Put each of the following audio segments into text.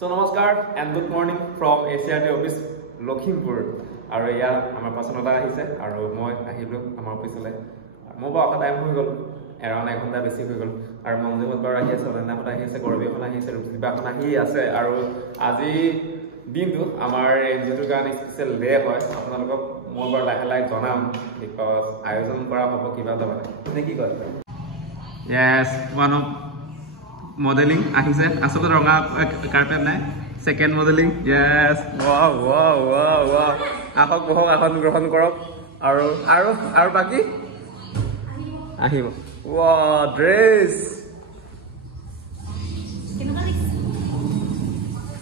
So namaskar and good morning from ACRT office Lakhimpur. Aru ya amar pasonota ahise aru moi ahiblu amar office le. Mo ba time hoi gol around 1 ঘন্টা বেছি হৈ গল আৰু মনজুমত বৰ আহি আছে লনা হতা আহি আছে গৰবিখন আহি আছে ৰূপদীপাখন আহি আছে আৰু আজি দিনটো আমাৰ যেটো কাৰণে স্পেশাল ডে হয় আপোনালোকক মই বৰ লাহে লাহে জনাম বিকজ আয়োজন কৰা হ'ব কিবা এটা মানে নে কি কয় yes one of modeling ahise asole ronga carpet nai second modeling yes wow wow wow wow ahok bohok ahon grohon korok aru baki আহিব wow dress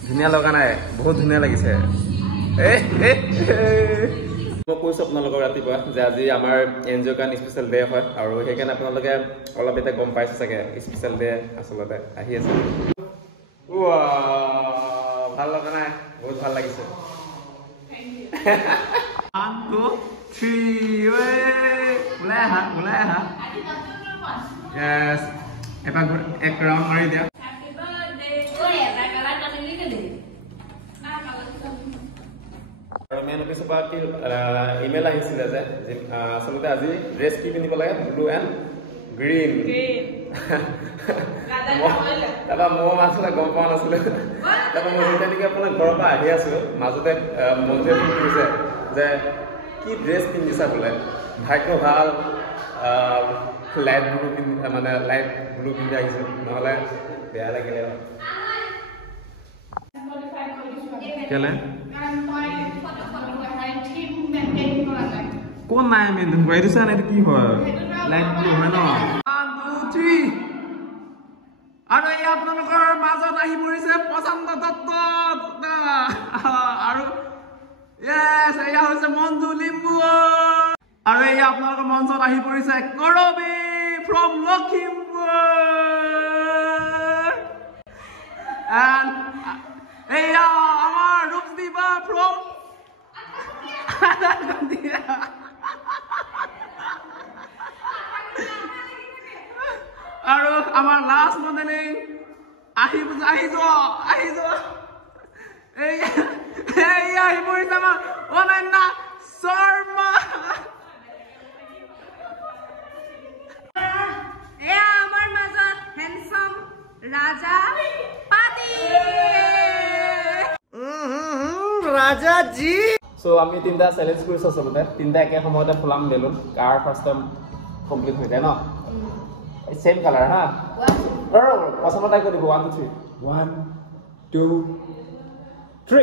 ধুনিয়া লগা নাই বহুত ধুনিয়া লাগিছে মই কৈছো আপোনালোকৰ ৰাতিপুৱা যে আজি আমাৰ এনজিঅ কান স্পেশাল ডে হয় আৰু সেইকাৰণে আপোনালোকে অলপ এটা গম পাইছে চাগে স্পেশাল ডে আসলতে আহি আছে ওয়াও ভাল লগা নাই বহুত ভাল লাগিছে থ্যাংক ইউ 1 2 3 ওয়ে উলাই হা yes এক রাউন্ড মাৰি দিয়া হ্যাপি বাৰ্থডে ওই এটা কালাৰ কাটি লিখে দে আৰু মেন অফিচৰ পৰা কি ইমেইল আহিছিল যে আসলতে আজি ড্ৰেছ কি পিন্ধিব লাগে ব্লু এণ্ড গ্ৰীণ তাপা মই আসলে গম পোৱা নাছিলো তাপা মই যেতিয়ালৈকে আপোনাৰ ঘৰৰ পৰা আহি আছো মাজতে মনজুৱে ফোন কৰিছে যে কি ড্ৰেছ পিন্ধিছা বোলে ভাগ্য ভাল লাইট ব্লু মানে লাইট ব্লু পিন্ধি আহিছো নহ'লে বেয়া লাগিলে কেলে কোন নাই মেইনটেইন কৰি দিছা নে কি হয় লাইট ব্লু হয় ন 1 2 3 আৰু এই আপোনালোকৰ মাজত আহি পৰিছে পছন্দ দত্ত আৰু yes এয়া হৈছে মঞ্জু লিম্বু আৰু এই আপোনালোকৰ মঞ্চত আহি পৰিছে কৰবি from Lakhimpur and এয়া আমাৰ ৰূপদীপা from আৰু আমাৰ লাষ্ট মডেলিং আহি যোৱা এই আহি পৰিছে আমাৰ অনন্যা শৰ্মা এয়া আমাৰ মাজত হ্যান্ডসাম ৰাজা পাতি ৰাজা জি সো আমি তিনটা চ্যালেঞ্জ কৰিছো আচলতে তিনটা একে সময়তে ফুলাম বেলুন কাৰ ফাৰ্স্ট টাইম কমপ্লিট হৈ যায় ন সেম কালাৰ হা পছন্দ টাই কৰি দিব 1 2 3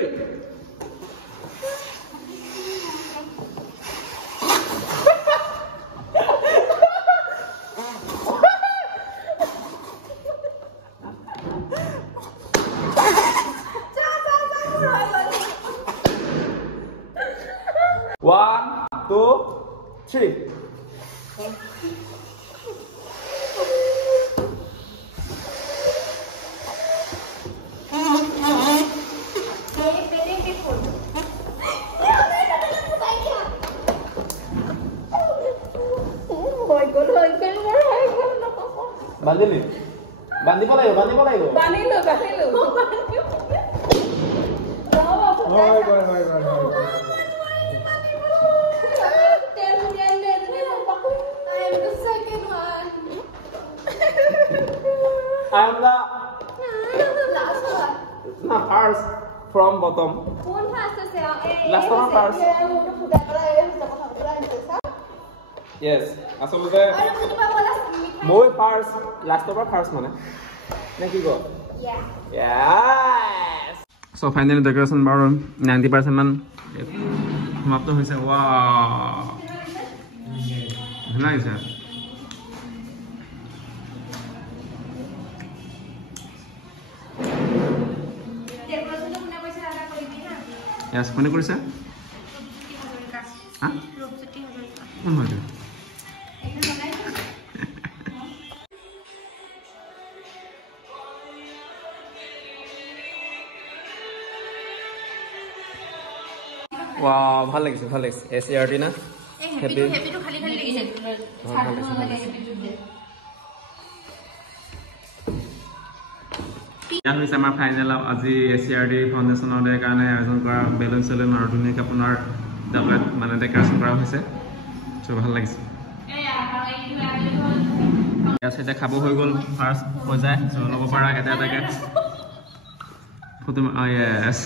1 2 3 বান্ধিলি বান্ধিব লাগিব বান্ধিলো I am the first from bottom. Last one first. Yes. Asolute moi first, last one first mane. Ne ki go? Yeah. Yes. So finally decoration bar 90% man সমাপ্ত হৈছে wow. Nice. Yes, কোনে কৰিছে? হা? কোন হয়? Wow, ভাল লাগিছে SART না? হেপি টু খালি লাগিছে। এয়া হৈছে আমাৰ ফাইনেল আজি ACRD ফাউণ্ডেশ্যনৰ ডে কাৰণে আয়োজন কৰা বেলুন চেলুন আৰু ধুনীয়াকৈ আপোনাৰ মানে ডেকৰেশ্যন কৰা হৈছে চ' ভাল লাগিছে এতিয়া খাব হৈ গ'ল ফাৰ্ষ্ট হৈ যায় চ' ল'ব পাৰা এটা এটাকৈ ফটো য়েছ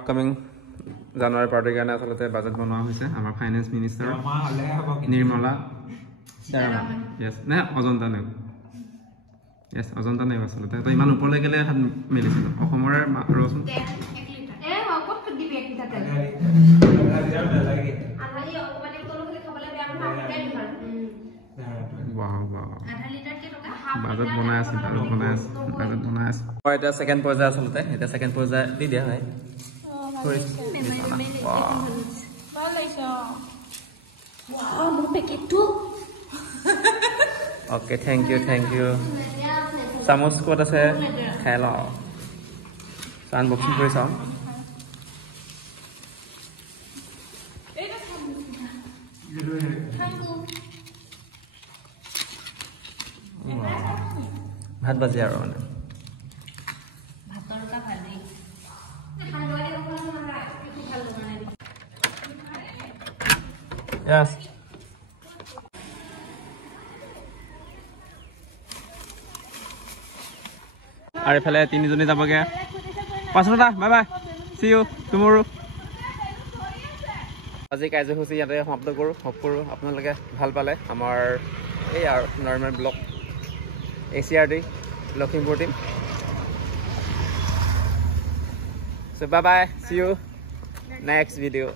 আপকামিং জানুৱাৰী পাৰ্টিৰ কাৰণে আচলতে বাজেট বনোৱা হৈছে আমাৰ ফাইনেন্স মিনিষ্টাৰ নিৰ্মলা য়েছ নে অজন্তা নেও য়েছ অজন্তা নেও আচলতে তো ইমান ওপৰলৈ গ'লে হাত মেলিছিল অসমৰে ৰচোন বাজেট বনাই আছে এতিয়া ছেকেণ্ড পৰ্যায় আচলতে এতিয়া ছেকেণ্ড পৰ্যায় দি দিয়া হয় অ'কে থেংক ইউ চামুচ ক'ত আছে খাই লওঁ আনবক্সিং কৰি চাওঁ ভাত বাজি আৰু মানে Yes. আৰু এফালে তিনিজনী যাবগে পাছটা বাই বাই চি ইউ টুমৰো আজি কাৰ্যসূচী ইয়াতে সমাপ্ত কৰোঁ হোপ কৰোঁ আপোনালোকে ভাল পালে আমাৰ এই আৰু normal blog ACRD Lakhimpur team so bye bye see you next video